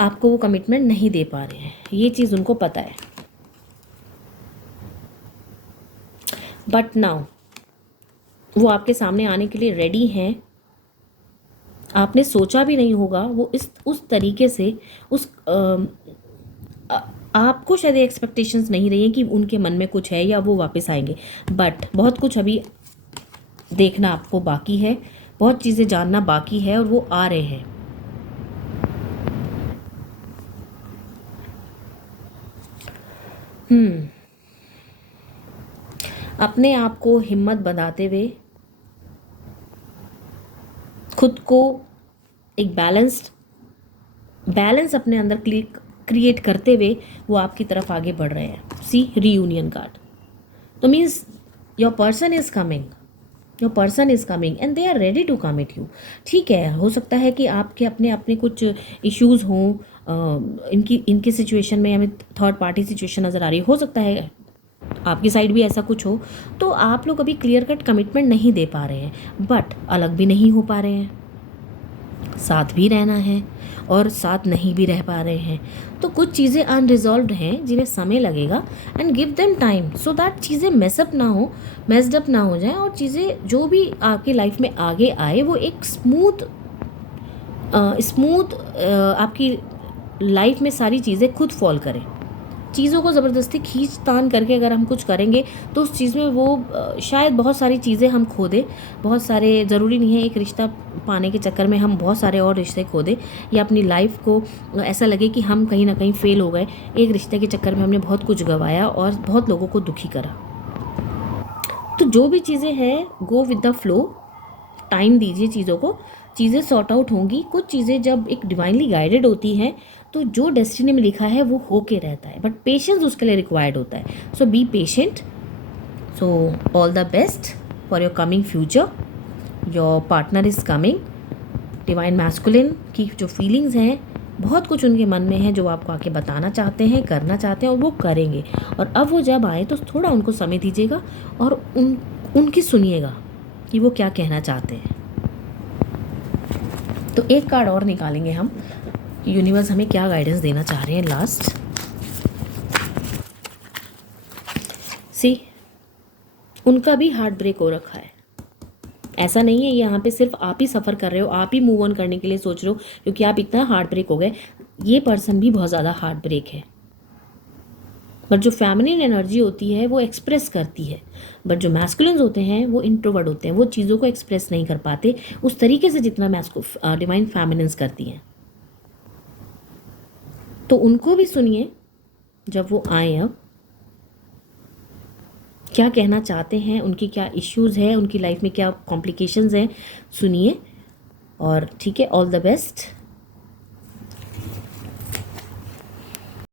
आपको वो कमिटमेंट नहीं दे पा रहे हैं, ये चीज़ उनको पता है। बट नाउ वो आपके सामने आने के लिए रेडी हैं। आपने सोचा भी नहीं होगा वो इस उस तरीके से उस आपको शायद एक्सपेक्टेशंस नहीं रही है कि उनके मन में कुछ है या वो वापस आएंगे, बट बहुत कुछ अभी देखना आपको बाकी है, बहुत चीज़ें जानना बाकी है और वो आ रहे हैं। अपने आप को हिम्मत बनाते हुए, खुद को एक बैलेंस अपने अंदर क्रिएट करते हुए वो आपकी तरफ आगे बढ़ रहे हैं। सी रीयूनियन कार्ड तो means your person is coming and they are ready to commit you. ठीक है, हो सकता है कि आपके अपने अपने कुछ इश्यूज हों, इनकी सिचुएशन में हमें थर्ड पार्टी सिचुएशन नज़र आ रही हो सकता है आपकी साइड भी ऐसा कुछ हो, तो आप लोग अभी क्लियर कट कमिटमेंट नहीं दे पा रहे हैं, बट अलग भी नहीं हो पा रहे हैं, साथ भी रहना है और साथ नहीं भी रह पा रहे हैं। तो कुछ चीज़ें अनरिजॉल्व्ड हैं जिन्हें समय लगेगा, and give them time so that चीज़ें मेस्ड अप ना हो जाए, और चीज़ें जो भी आपकी लाइफ में आगे आए वो एक स्मूथ आपकी लाइफ में सारी चीज़ें खुद फॉल करें। चीज़ों को ज़बरदस्ती खींच तान करके अगर हम कुछ करेंगे तो उस चीज़ में वो शायद बहुत सारी चीज़ें हम खो दें। बहुत सारे, ज़रूरी नहीं है एक रिश्ता पाने के चक्कर में हम बहुत सारे और रिश्ते खो दें, या अपनी लाइफ को ऐसा लगे कि हम कहीं ना कहीं फेल हो गए, एक रिश्ते के चक्कर में हमने बहुत कुछ गंवाया और बहुत लोगों को दुखी करा। तो जो भी चीज़ें हैं, go with the flow, time दीजिए चीज़ों को, चीज़ें सॉर्ट आउट होंगी। कुछ चीज़ें जब एक डिवाइनली गाइडेड होती हैं तो जो डेस्टिनी में लिखा है वो होके रहता है, बट पेशेंस उसके लिए रिक्वायर्ड होता है। So be patient. So all the best for your coming future. Your partner is coming. Divine masculine की जो फीलिंग्स हैं, बहुत कुछ उनके मन में है जो आपको आके बताना चाहते हैं, करना चाहते हैं, और वो करेंगे। और अब वो जब आए तो थोड़ा उनको समय दीजिएगा और उनकी सुनिएगा कि वो क्या कहना चाहते हैं। तो एक कार्ड और निकालेंगे हम, यूनिवर्स हमें क्या गाइडेंस देना चाह रहे हैं लास्ट। सी, उनका भी हार्ट ब्रेक हो रखा है। ऐसा नहीं है यहाँ पे सिर्फ आप ही सफ़र कर रहे हो, आप ही मूव ऑन करने के लिए सोच रहे हो क्योंकि आप इतना हार्ट ब्रेक हो गए। ये पर्सन भी बहुत ज़्यादा हार्ट ब्रेक है, बट जो फेमिनिन एनर्जी होती है वो एक्सप्रेस करती है, बट जो मैस्कुलिन्स होते हैं वो इंट्रोवर्ट होते हैं, वो चीज़ों को एक्सप्रेस नहीं कर पाते उस तरीके से जितना डिवाइन फेमिनिन्स करती हैं। तो उनको भी सुनिए जब वो आए, अब क्या कहना चाहते हैं, उनकी क्या इश्यूज़ है, उनकी लाइफ में क्या कॉम्प्लिकेशंस हैं, सुनिए। और ठीक है, ऑल द बेस्ट।